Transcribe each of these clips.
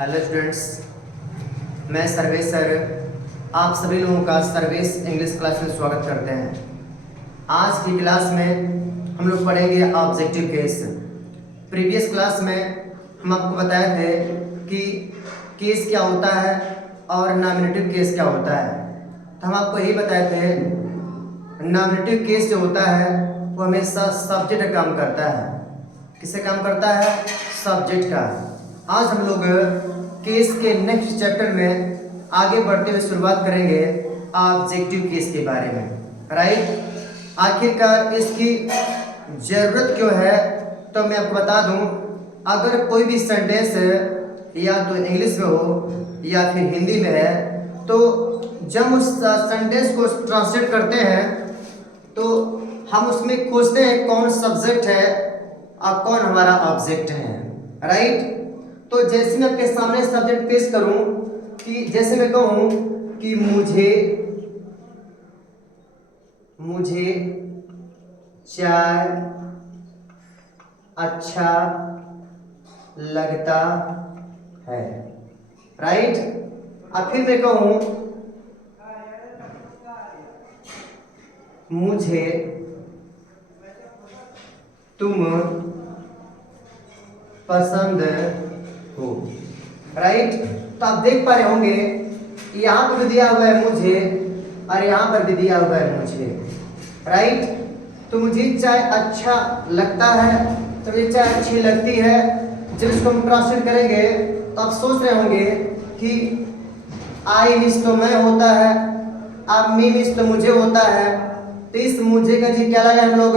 Hello students, मैं Sarvesh sir आप सभी लोगों का सर्वेश इंग्लिश क्लास में स्वागत करते हैं। आज की क्लास में हम लोग पढ़ेंगे ऑब्जेक्टिव केस। प्रीवियस क्लास में हम आपको बताए थे कि केस क्या होता है और नॉमिनेटिव केस क्या होता है। तो हम आपको यही बताए थे नॉमिनेटिव केस जो होता है वो हमेशा सब्जेक्ट का काम करता है। किससे काम करता है? सब्जेक्ट का। आज हम लोग केस के नेक्स्ट चैप्टर में आगे बढ़ते हुए शुरुआत करेंगे ऑब्जेक्टिव केस के बारे में। राइट, आखिरकार इसकी जरूरत क्यों है तो मैं आपको बता दूं। अगर कोई भी सेंटेंस या तो इंग्लिश में हो या फिर हिंदी में है, तो जब उस सेंटेंस को ट्रांसलेट करते हैं तो हम उसमें खोजते हैं कौन सब्जेक्ट है और कौन हमारा ऑब्जेक्ट है। राइट, तो जैसे मैं आपके सामने सब्जेक्ट पेश करूं कि जैसे मैं कहूं कि मुझे चाय अच्छा लगता है। राइट, अब फिर मैं कहूं मुझे तुम पसंद हो। राइट, तो आप देख पा रहे होंगे यहाँ पर भी दिया हुआ है मुझे और यहाँ पर भी दिया हुआ है मुझे। राइट, तो मुझे चाय अच्छा लगता है, तो मुझे चाय अच्छी लगती है। जब इसको हम ट्रांसलेट करेंगे तो आप सोच रहे होंगे कि आई मीन्स तो मैं होता है, अब मी मीन्स तो मुझे होता है। तो इस मुझे का जी क्या लगा हम लोग,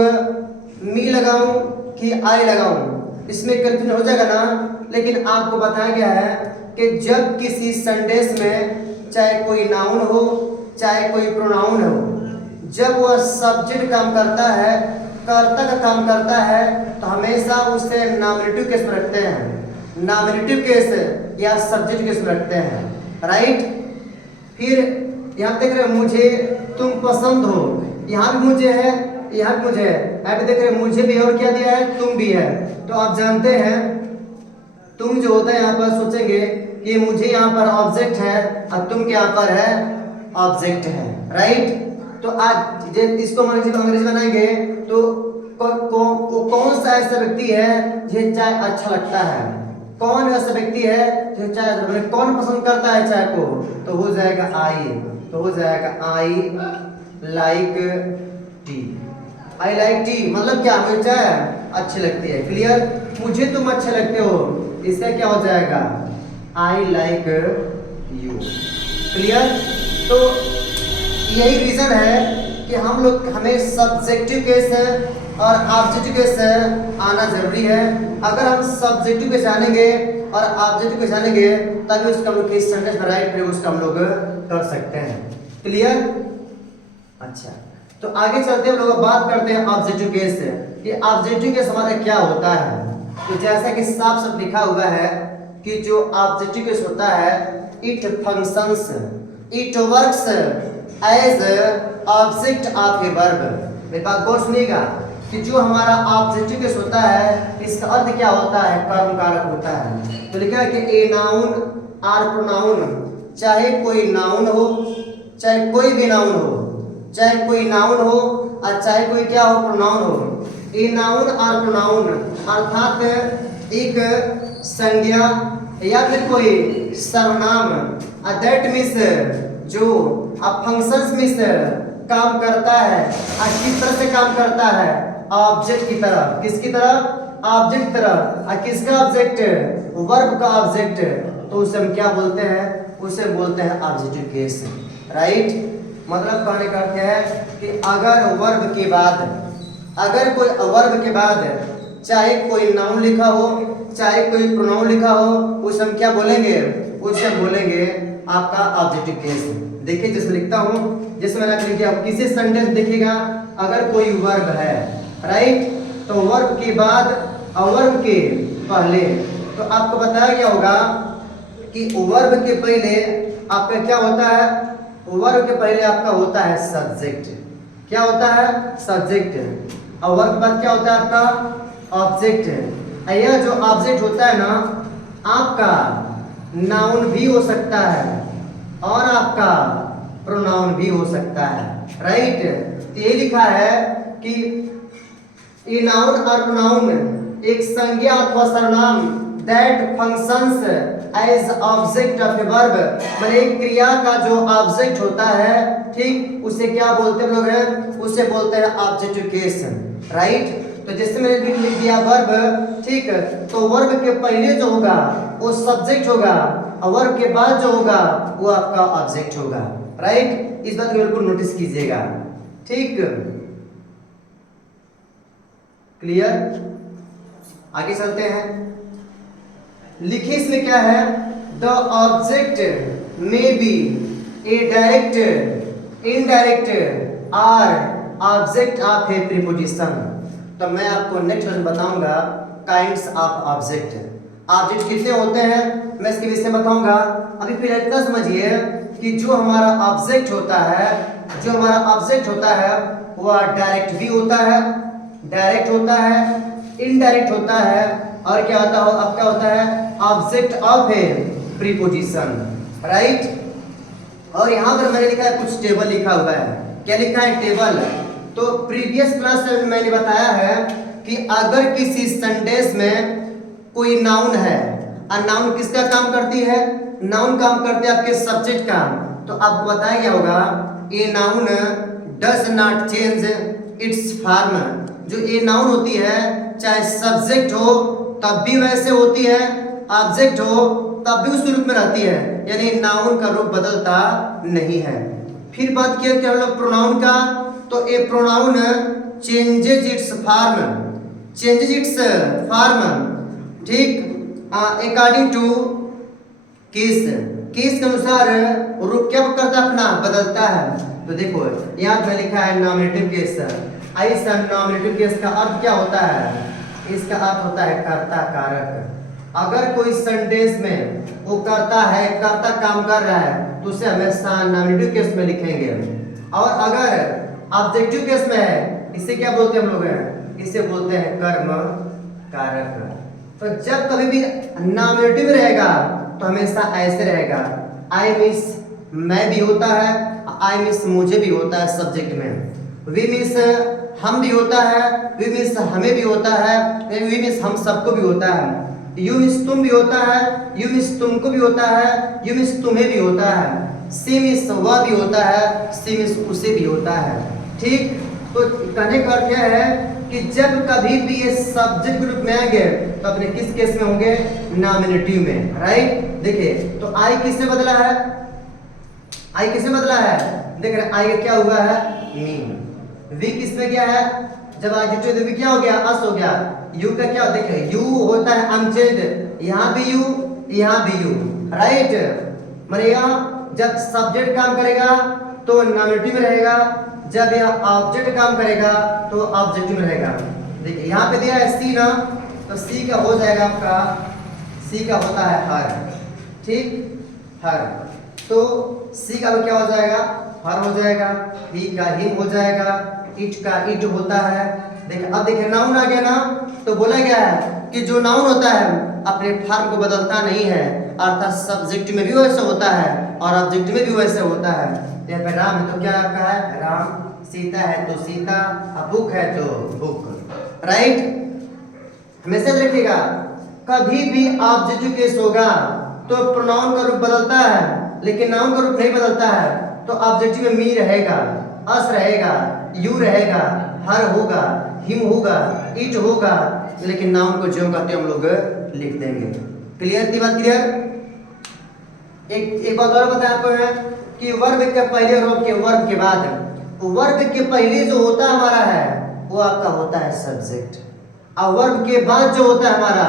मी लगाऊं कि आई लगाऊं, इसमें कंफ्यूजन हो जाएगा ना। लेकिन आपको बताया गया है कि जब किसी सेंटेंस में चाहे कोई नाउन हो चाहे कोई प्रोनाउन हो, जब वह सब्जेक्ट काम करता है, कर्ता का काम करता है, तो हमेशा उसे नॉमिनेटिव केस में रखते हैं। नॉमिनेटिव केस या सब्जेक्ट केस में रखते हैं। राइट, फिर यहाँ देख रहे मुझे तुम पसंद हो, यहाँ भी मुझे है, यहाँ भी मुझे है। यहाँ पे देख रहे मुझे भी और क्या दिया है, तुम भी है। तो आप जानते हैं तुम जो होता है यहाँ पर सोचेंगे कि मुझे यहाँ पर ऑब्जेक्ट है और तुम क्या पर है, ऑब्जेक्ट है। राइट, तो आज इसको अंग्रेजी बनाएंगे तो कौन सा ऐसा व्यक्ति है जिसे चाय अच्छा लगता है, कौन ऐसा व्यक्ति है जिसे चाय, कौन पसंद करता है चाय को, तो हो जाएगा आई। तो हो जाएगा I like T. I like T मतलब क्या, मुझे चाय अच्छी लगती है। क्लियर, मुझे तुम अच्छे लगते हो, इससे क्या हो जाएगा आई लाइक यू। क्लियर, तो यही रीजन है कि हम लोग हमें सब्जेक्टिव केस है और ऑब्जेक्टिव केस आना जरूरी है। अगर हम सब्जेक्टिव केस जानेंगे और ऑब्जेक्टिव केस जानेंगे तभी उसका हम लोग किस सेंटेंस में राइट करेंगे उसका हम लोग कर सकते हैं। क्लियर, अच्छा, तो आगे चलते हैं, हम लोग बात करते हैं ऑब्जेक्टिव केस से कि ऑब्जेक्टिव केस हमारा क्या होता है। तो जैसा कि साफ साफ लिखा हुआ है कि जो ऑब्जेक्टिव केस होता है, it functions, it works as object of a verb. मेरे बात गौर सुनिएगा कि जो हमारा ऑब्जेक्टिव केस होता है इसका अर्थ क्या होता है, कर्म कारक होता है। तो लिखा है कि ए नाउन आर प्रोनाउन, चाहे कोई नाउन हो चाहे कोई भी नाउन हो, चाहे कोई नाउन हो और चाहे कोई क्या हो, प्रोनाउन हो। ए नाउन और प्रोनाउन अर्थात एक संज्ञा या फिर कोई सर्वनाम, दैट मीन्स जो फंक्शंस मीन्स काम करता है, किस तरह से काम करता है, ऑब्जेक्ट की तरह। किसकी तरह? ऑब्जेक्ट की तरह। और किसका ऑब्जेक्ट? वर्ब का ऑब्जेक्ट। तो उसे हम क्या बोलते हैं? उसे बोलते हैं ऑब्जेक्टिव केस। राइट, मतलब कहने का अर्थ है कि अगर वर्ब के बाद, अगर कोई वर्ब के बाद चाहे कोई नाउन लिखा हो चाहे कोई प्रोनाउन लिखा हो, उसे हम क्या बोलेंगे? उसे हम बोलेंगे आपका ऑब्जेक्टिव केस। देखिए जैसे लिखता हूं, जैसे मैंने लिख दिया, किसी सेंटेंस देखिएगा अगर कोई वर्ब है, राइट, तो वर्ब के बाद और वर्ब के पहले, तो आपको बताया गया होगा कि वर्ब के पहले आपका क्या होता है, वर्ब के पहले आपका होता है सब्जेक्ट। क्या होता है? सब्जेक्ट। और वर्ब के बाद क्या होता है आपका? ऑब्जेक्ट। यह जो ऑब्जेक्ट होता है ना आपका, नाउन भी हो सकता है और आपका प्रोनाउन भी हो सकता है, राइट। तो ये लिखा है कि ये नाउन और प्रोनाउन एक संज्ञा अथवा सर्वनाम that functions as object of a verb, मतलब एक क्रिया का जो ऑब्जेक्ट होता है, ठीक, उसे क्या बोलते हैं लोग हैं, उसे बोलते हैं ऑब्जेक्टिव केस, राइट। तो जैसे मैंने लिख दिया वर्ब, ठीक, तो वर्ब के पहले जो होगा वो सब्जेक्ट होगा और वर्ब के बाद जो होगा वो आपका ऑब्जेक्ट होगा, राइट। इस बात को बिल्कुल नोटिस कीजिएगा, ठीक, क्लियर। आगे चलते हैं, लिखिए इसमें क्या है, the object may be a direct, indirect or object of a preposition. तो मैं आपको नेक्स्ट क्लास बताऊंगा काइंड्स ऑफ ऑब्जेक्ट। ऑब्जेक्ट कितने होते हैं मैं इसके विषय में बताऊंगा। अभी फिर इतना समझिए कि जो हमारा ऑब्जेक्ट होता है, जो हमारा ऑब्जेक्ट होता है वह डायरेक्ट भी होता है, डायरेक्ट होता है, इनडायरेक्ट होता है, और क्या होता है, अब क्या होता है, object of a preposition, right. और यहाँ पर मैंने लिखा है कुछ टेबल लिखा हुआ है, क्या लिखा है, टेबल। तो प्रीवियस क्लास में मैंने बताया है कि अगर किसी सेंटेंस में कोई नाउन है, और नाउन किसका काम करती है, नाउन काम करते हैं आपके सब्जेक्ट का, तो आपको बताया क्या होगा, ये noun does not change it's form. जो ये नाउन होती है चाहे सब्जेक्ट हो तब भी वैसे होती है, ऑब्जेक्ट हो तब भी उस रूप में रहती है, यानी नाउन का रूप बदलता नहीं है। फिर बात किया कि हम लोग प्रोनाउन का, तो a pronoun changes its form, changes its form, ठीक, अकॉर्डिंग टू केस, केस के अनुसार रूप क्या करता है, अपना बदलता है। तो देखो यहाँ पे लिखा है नॉमिनेटिव केस। ऐसा नॉमिनेटिव केस का अर्थ क्या होता है, इसका अर्थ होता है कर्ता कारक। अगर कोई सेंटेंस में वो करता है, कर्ता काम कर रहा है, तो उसे हमेशा नॉमिनेटिव केस में लिखेंगे। और अगर ऑब्जेक्टिव केस में है, इसे क्या बोलते हैं हम लोग, इसे बोलते हैं कर्म कारक। तो जब कभी भी नॉमिनेटिव रहेगा तो हमेशा ऐसे रहेगा, आई मीन्स मैं भी होता है, आई मीन्स मुझे भी होता है सब्जेक्ट में, वी मीन्स हम भी होता है, वी मीन्स हमें भी होता है, वी मीन्स हम सबको भी होता है, यू मीन्स तुम भी होता है, यू मीन्स तुमको भी होता है, यू मीन्स तुम्हें भी होता है, सी मीन्स वह भी होता है, सी मीन्स उसे भी होता है, ठीक। तो कहने का अर्थ यह है कि जब कभी भी ये सब्जेक्ट के रूप में आएंगे तो अपने किस केस में होंगे, नॉमिनेटिव में, राइट। देखिए तो आई किससे बदला है, आई किससे बदला है, देख रहे आई का क्या हुआ है, मी। वी किस में क्या है, जब एडजेक्टिव भी क्या हो गया, अस हो गया। यू का क्या, देखिए यू होता है अनचेंज्ड, यहाँ भी यू, यहाँ भी यू, राइट। मतलब यहाँ जब सब्जेक्ट काम करेगा तो नॉमिनेटिव में रहेगा, जब यह ऑब्जेक्ट काम करेगा तो ऑब्जेक्टिव में रहेगा। देखिए यहाँ पे दिया है सी ना, तो सी का हो जाएगा आपका, सी का होता है हर, ठीक, हर। तो सी का क्या हो जाएगा, हर हो जाएगा, ही का हिम हो जाएगा, इट का इट होता है। देखिए अब देखिए नाउन आ गया ना, तो बोला गया है कि जो नाउन होता है अपने फॉर्म को बदलता नहीं है, अर्थात सब्जेक्ट में भी वैसे होता है और ऑब्जेक्ट में भी वैसे होता है। यहाँ पे राम है तो क्या आपका है, राम, सीता है तो सीता, बुक है तो बुक, राइट। हमेशा रखिएगा कभी भी ऑब्जेक्टिव केस होगा तो प्रोनाउन का रूप बदलता है, लेकिन नाउन का रूप नहीं बदलता है। तो ऑब्जेक्टिव में मी रहेगा, अस रहेगा, यू रहेगा, हर होगा, हिम होगा, इट होगा, लेकिन नाउन को जो कहते हैं हम लोग लिख देंगे। क्लियर थी बात, क्लियर। एक बात और बताया आपको है कि वर्ब के पहले और वर्ब के बाद, वर्ब के पहले जो होता है हमारा है वो आपका होता है सब्जेक्ट, और वर्ब के बाद जो होता है हमारा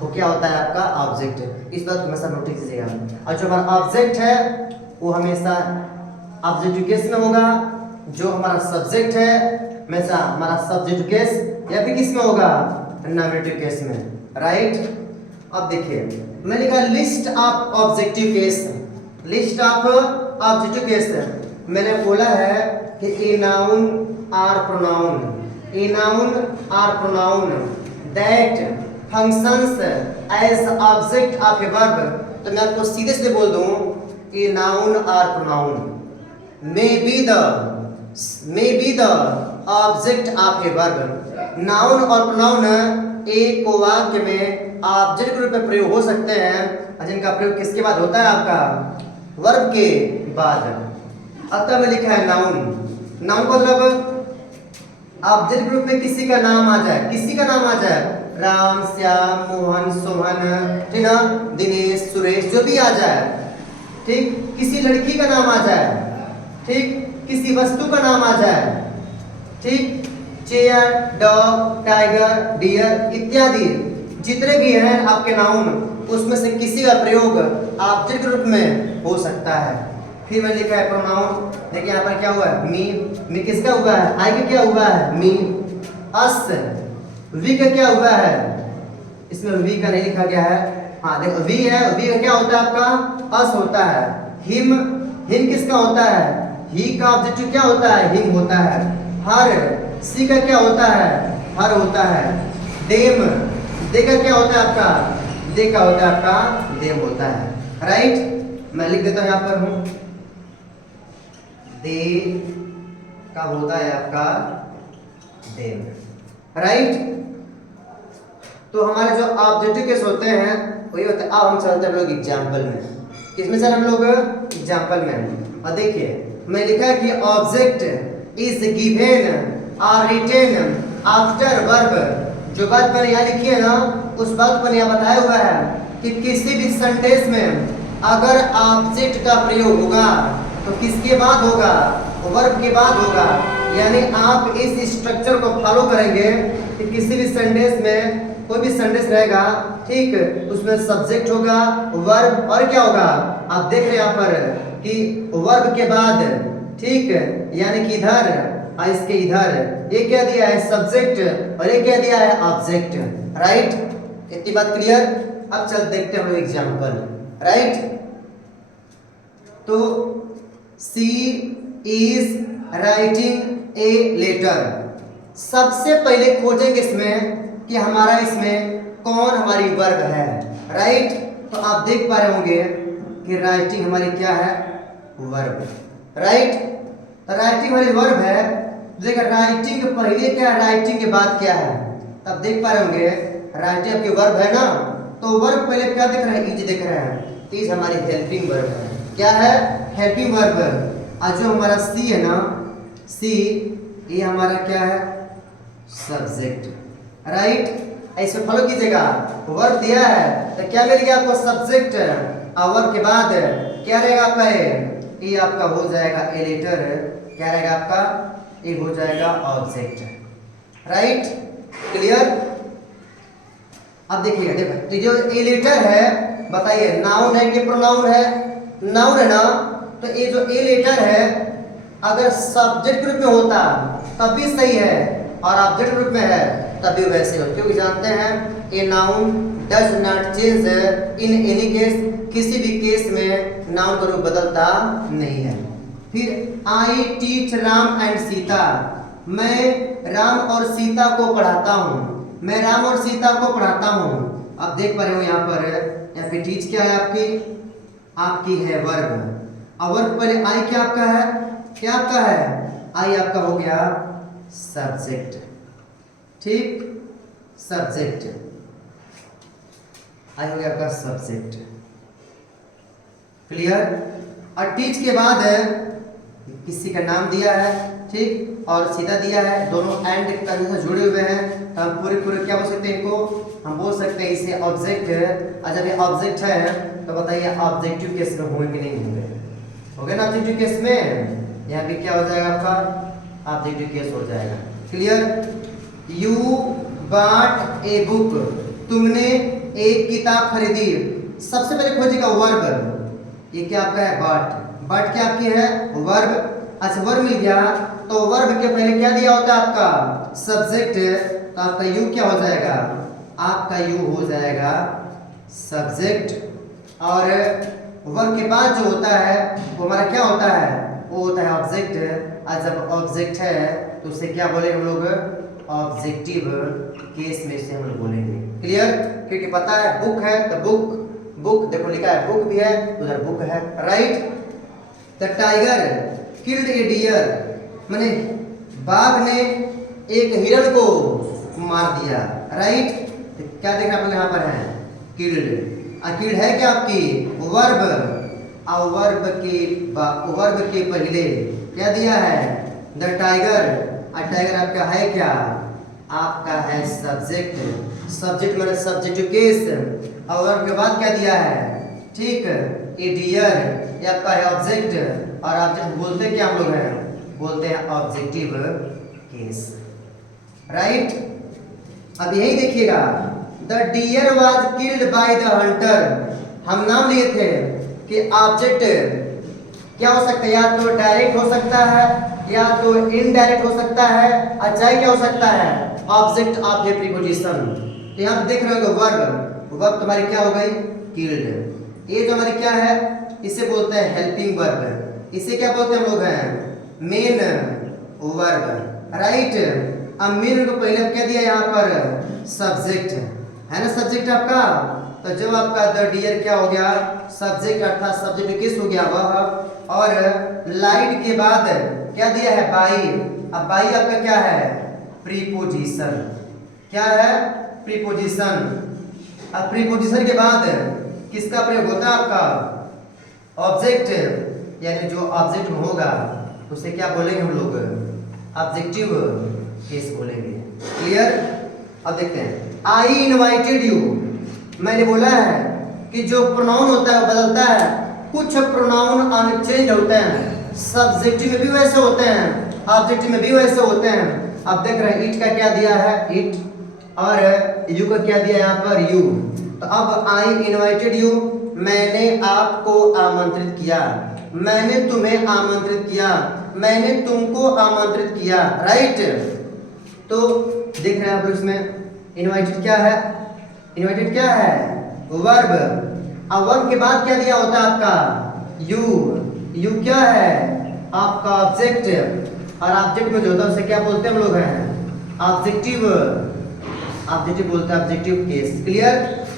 वो क्या होता है आपका ऑब्जेक्ट। इस बात को हमेशा नोटिस कीजिएगा। और जो हमारा ऑब्जेक्ट है वो हमेशा ऑब्जेक्टिव केस में होगा, जो हमारा सब्जेक्ट है हमेशा हमारा सब्जेक्ट केस या फिर किस में होगा, नॉमिनेटिव केस में, राइट। अब देखिए मैंने कहा list of objective case, list of objective case. मैंने बोला है कि a noun or pronoun, a noun or pronoun that functions as object of a verb, तो मैं आपको सीधे सीधे बोल दूं कि noun or pronoun may be the object of a verb. Noun और प्रोनाउन एक वाक्य में ऑब्जेक्ट के रूप में प्रयोग हो सकते हैं, जिनका प्रयोग किसके बाद होता है? आपका वर्ब के बाद। अतः में लिखा है नाउन। नाउन मतलब ऑब्जेक्ट के रूप में किसी का नाम आ जाए, किसी का नाम आ जाए, राम, श्याम, मोहन, सोहन, ठीक ना, दिनेश, सुरेश, जो भी आ जाए, ठीक, किसी लड़की का नाम आ जाए, ठीक, किसी वस्तु का नाम आ जाए, ठीक, चेयर, डॉग, टाइगर, डियर इत्यादि जितने भी हैं आपके नाउन, उसमें से किसी का प्रयोग ऑब्जेक्ट के रूप में हो सकता है। फिर मैं लिखा है प्रोनाउन। देखिए यहाँ पर क्या हुआ है? मी किसका हुआ है? आई का क्या हुआ है? मी। अस, वी का क्या हुआ है? इसमें वी का नहीं लिखा गया है। हाँ देखो वी है, वी का क्या होता है? आपका अस होता है। हिम किसका होता है? ही का ऑब्जेक्टिव क्या होता है? हिम होता है। हर, सी का क्या होता है? हर होता है। देम, दे का क्या होता है आपका? दे का होता है आपका देम होता है। राइट, मैं लिख देता हूं यहां पर हूं, दे का होता है आपका देम। राइट, तो हमारे जो ऑब्जेक्टिव केस होते हैं वही होते हैं। अब हम चलते हैं हम लोग एग्जाम्पल में। किसमें सर? हम लोग एग्जाम्पल में। और देखिए मैं लिखा है कि ऑब्जेक्ट इज गिवन और रिटेन आफ्टर वर्ब। जो बात मैंने यहाँ लिखी है ना, उस बात पर यहाँ बताया हुआ है कि किसी भी सेंटेंस में अगर ऑब्जेक्ट का प्रयोग होगा तो किसके बाद होगा? वर्ब के बाद होगा। यानी आप इस स्ट्रक्चर को फॉलो करेंगे कि किसी भी सेंटेंस में, कोई भी सेंटेंस रहेगा, ठीक, उसमें सब्जेक्ट होगा, वर्ब और क्या होगा? आप देख रहे हैं यहाँ पर कि वर्ब के बाद, ठीक, यानी कि इधर और इसके इधर ये क्या दिया है? सब्जेक्ट, और ये क्या दिया है? ऑब्जेक्ट। राइट, इतनी बात क्लियर। अब चल देखते हैं हम लोग एग्जांपल। राइट, तो सी इज राइटिंग ए लेटर। सबसे पहले खोजेंगे इसमें कि हमारा इसमें कौन हमारी वर्ब है। राइट, तो आप देख पा रहे होंगे कि राइटिंग हमारी क्या है? वर्ब। राइट, तो राइटिंग हमारी वर्ब है। देखिए राइटिंग पहले क्या है, राइटिंग के बाद क्या है? तब देख पा रहे होंगे राइटिंग आपकी वर्ब है ना, तो वर्ब पहले क्या दिख रहा है? इज दिख रहा है। इज हमारी हेल्पिंग वर्ब है। क्या है? Helping verb. और जो हमारा सी है ना, सी, ये हमारा क्या है? सब्जेक्ट। राइट, ऐसे फॉलो कीजिएगा। वर्ब दिया है तो क्या मिल गया आपको? सब्जेक्ट। और वर्ब के बाद क्या रहेगा आपका? ये आपका हो जाएगा ए लेटर। क्या रहेगा आपका? ये हो जाएगा ऑब्जेक्ट। Right, clear. अब देखिएगा, देखो ये जो ए लेटर है, बताइए नाउन है कि प्रोनाउन है? नाउन है ना, तो ये जो ए लेटर है अगर सब्जेक्ट ग्रुप में होता तब भी सही है, और ऑब्जेक्ट ग्रुप में है तब भी वैसे हो, क्योंकि जानते हैं a noun does not change in any case. किसी भी केस में नाउन का रूप बदलता नहीं है। फिर I teach Ram and Sita. मैं राम और सीता को पढ़ाता हूँ। मैं राम और सीता को पढ़ाता हूँ। अब देख पा रहे हो यहाँ पर, या फिर टीच क्या है आपकी? आपकी है वर्ब। और वर्ब पहले आई क्या आपका है? क्या आपका है? आई आपका हो गया सब्जेक्ट। ठीक, सब्जेक्ट। आई हो गया आपका सब्जेक्ट। क्लियर। और टीच के बाद है किसी का नाम दिया है, ठीक, और सीधा दिया है, दोनों एंड से जुड़े हुए हैं। तो हम पूरे क्या बोल सकते हैं इनको? हम बोल सकते हैं इसे ऑब्जेक्ट है। और जब ये ऑब्जेक्ट है तो बताइए ऑब्जेक्टिव केस में होंगे कि नहीं होंगे? हो गया ना ऑब्जेक्टिव केस में। यहाँ पे क्या हो जाएगा आपका? ऑब्जेक्टिव केस हो जाएगा। Clear. You bought a book. तुमने एक किताब खरीदी। सबसे पहले खोजिएगा वर्ब। ये क्या आपका है? बॉट। बॉट क्या आपकी है? वर्ब। अच्छा वर्ब मिल गया, तो वर्ब के पहले क्या दिया होता है आपका? सब्जेक्ट। तो आपका यू क्या हो जाएगा? आपका यू हो जाएगा सब्जेक्ट। और वर्ब के बाद जो होता है वो हमारा क्या होता है? वो होता है ऑब्जेक्ट। और जब ऑब्जेक्ट है तो उसे क्या बोले हम लोग? ऑब्जेक्टिव केस में से हम लोग बोलेंगे। क्लियर। क्योंकि पता है बुक है तो बुक, बुक, देखो लिखा है बुक भी है, उधर बुक है, right. The tiger killed a deer, माने बाघ ने एक हिरण को मार दिया, राइट। तो क्या देख रहे हैं आप लोग यहाँ पर है किल्ड। किल्ड है क्या आपकी वर्ब, वर्ब के पहले क्या दिया है द टाइगर। टाइगर आपका है क्या, आपका है सब्जेक्ट, सब्जेक्ट मतलब सब्जेक्टिव केस, और वर्ब के बाद क्या दिया है, ठीक, ए डियर, ये आपका है ऑब्जेक्ट, और ऑब्जेक्ट बोलते क्या हम लोग हैं, बोलते हैं ऑब्जेक्टिव केस, राइट। अब यही देखिएगा, the deer was killed by the hunter, हम नाम लिए थे कि ऑब्जेक्ट क्या हो सकता है, या तो डायरेक्ट हो सकता है या तो इनडायरेक्ट हो सकता है, अच्छा क्या हो सकता है, ऑब्जेक्ट ऑफ ए प्रीपोजिशन। तो यहाँ पे देख रहे हो वर्ब, वर्ब तुम्हारी क्या हो गई किल्ड। ये जो हमारी क्या है, इसे बोलते हैं हेल्पिंग वर्ब, इसे क्या बोलते हैं हम लोग हैं मेन वर्ब, राइट। अब मेन को पहले क्या दिया यहाँ पर सब्जेक्ट है ना, सब्जेक्ट आपका, तो जब आपका द डियर क्या हो गया सब्जेक्ट, अर्थात सब्जेक्ट किस हो गया वह, और लाइट के बाद क्या दिया है बाई। अब बाई आपका क्या है प्रीपोजिशन, क्या है प्रीपोजिशन। अब प्रीपोजिशन के बाद किसका प्रयोग होता है आपका ऑब्जेक्ट, यानी जो ऑब्जेक्ट होगा उसे क्या बोलेंगे हम लोग ऑब्जेक्टिव केस बोलेंगे, क्लियर। अब देखते हैं आई इनवाइटेड यू, मैंने बोला है कि जो प्रोनाउन होता है वो बदलता है, कुछ प्रोनाउन अनचेंज होते हैं, सब्जेक्टिव में भी वैसे होते हैं, ऑब्जेक्टिव में भी वैसे होते हैं। अब देख रहे हैं इट का क्या दिया है इट, और यू का क्या दिया यहाँ पर यू। तो अब आई इनवाइटेड यू, मैंने आपको आमंत्रित किया, मैंने तुम्हें आमंत्रित किया, मैंने तुमको आमंत्रित किया, राइट। तो देख रहे हैं आप लोग इसमें इनवाइटेड क्या है, इनवाइटेड क्या है वर्ब। अब वर्ब के बाद क्या दिया होता है आपका यू, यू क्या है आपका ऑब्जेक्ट, और ऑब्जेक्ट में जो होता है उसे क्या बोलते हैं हम लोग हैं ऑब्जेक्टिव, ऑब्जेक्टिव बोलते हैं ऑब्जेक्टिव केस, क्लियर।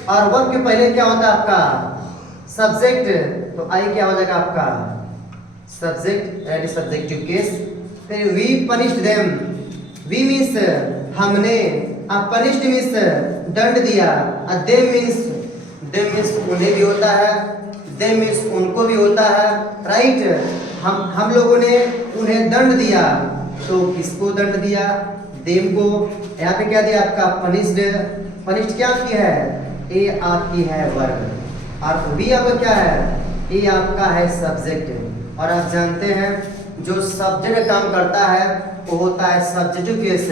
और वर्ब के पहले क्या होता है आपका सब्जेक्ट, तो आई क्या हो जाएगा आपका सब्जेक्ट यानी सब्जेक्टिव केस। फिर we punished them, we means हमने, अब पनिश्ड मीन्स दंड दिया, और देम मीन्स उन्हें भी होता है, देम मीन्स उनको भी होता है, राइट। हम लोगों ने उन्हें दंड दिया, तो किसको दंड दिया देम को। यहाँ पे क्या दिया आपका पनिश्ड, पनिश्ड क्या आपकी है ये आपकी है वर्ब, और वी आपका क्या है ये आपका है सब्जेक्ट। और आप जानते हैं जो सब्जेक्ट काम करता है वो होता है सब्जेक्टिव केस,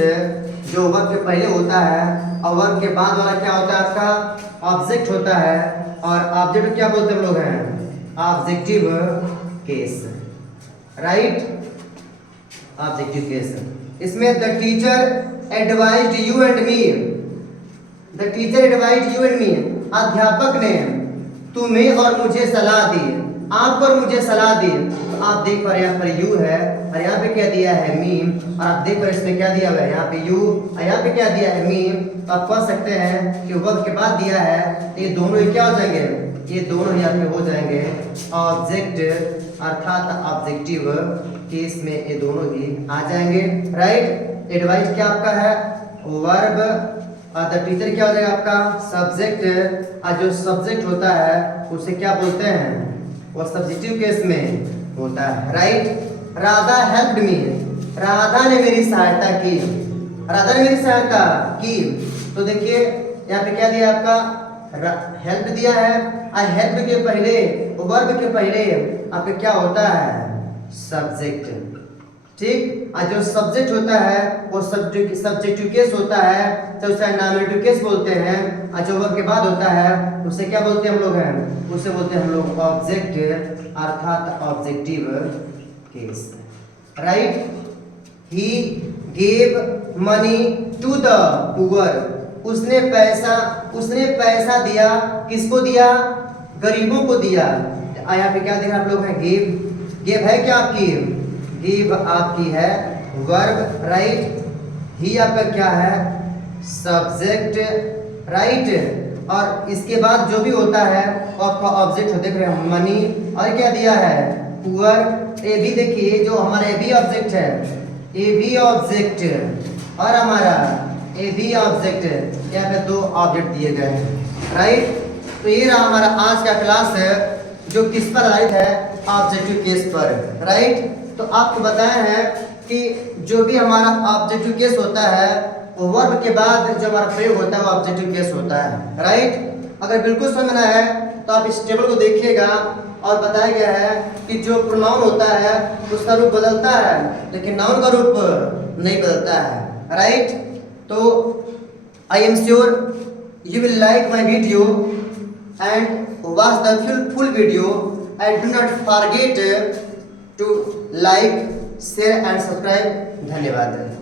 जो वर्ब के पहले होता है, और वर्ब के बाद वाला क्या होता है आपका ऑब्जेक्ट होता है, और ऑब्जेक्ट क्या बोलते हैं हम लोग हैं objective case, right, objective case. इसमें the teacher advised you and me, the teacher advised you and me, अध्यापक ने तुम्हें और मुझे सलाह दी, आपको और मुझे सलाह दी। तो आप देख पा रहे हैं यहाँ पर यू है, और यहाँ पे क्या दिया है मी, और आप देख पा रहे इसमें क्या दिया हुआ है यहाँ पे यू, और यहाँ पे क्या दिया है मी। तो आप कह सकते हैं कि वर्ब के बाद दिया है, ये दोनों ही क्या हो जाएंगे, ये दोनों यहाँ पे हो जाएंगे ऑब्जेक्ट, अर्थात ऑब्जेक्टिव केस में ये दोनों ही आ जाएंगे, राइट। एडवाइस क्या आपका है वर्ब, और द टीचर क्या हो जाएगा आपका सब्जेक्ट, और जो सब्जेक्ट होता है उसे क्या बोलते हैं वो सब्जेक्टिव केस में होता है, right. Radha helped me, Radha ने मेरी सहायता की, राधा ने मेरी सहायता की। तो देखिए यहाँ पे क्या दिया आपका हेल्प दिया है, और हेल्प के पहले वर्ब के पहले आपके क्या होता है सब्जेक्ट, ठीक। और जो सब्जेक्ट होता है वो सब्जेक्टिव केस होता है, तो उसे नॉमिनेटिव केस बोलते हैं, और जो वर्ब के बाद होता है उसे क्या बोलते हैं हम लोग हैं, उसे बोलते हैं हम लोग ऑब्जेक्ट, अर्थात objective case, right. He gave money to the poor, उसने पैसा दिया, किसको दिया गरीबों को दिया। यहाँ पे क्या देखा आप लोग हैं गेव है क्या आपकी, गिव आपकी है वर्ब, राइट। ही आपका क्या है सब्जेक्ट, राइट। और इसके बाद जो भी होता है वो आपका ऑब्जेक्ट देख रहे हैं मनी, और क्या दिया है पुअर। ए भी देखिए जो हमारा ए भी ऑब्जेक्ट है, ए भी ऑब्जेक्ट और हमारा ए भी ऑब्जेक्ट, यहाँ पे दो ऑब्जेक्ट दिए गए हैं, राइट। तो ये रहा हमारा आज का क्लास है जो किस पर आधारित है, ऑब्जेक्टिव केस पर, राइट। तो आपको बताया है कि जो भी हमारा ऑब्जेक्टिव केस होता है वो वर्ब के बाद जो हमारा प्रयोग होता है वो ऑब्जेक्टिव केस होता है, राइट। अगर बिल्कुल समझना है तो आप इस टेबल को देखिएगा और बताया गया है कि जो प्रोनाउन होता है उसका रूप बदलता है लेकिन नाउन का रूप नहीं बदलता है, राइट। तो I am sure you will like my video and watch the full video, and do not forget to like, share and subscribe. धन्यवाद।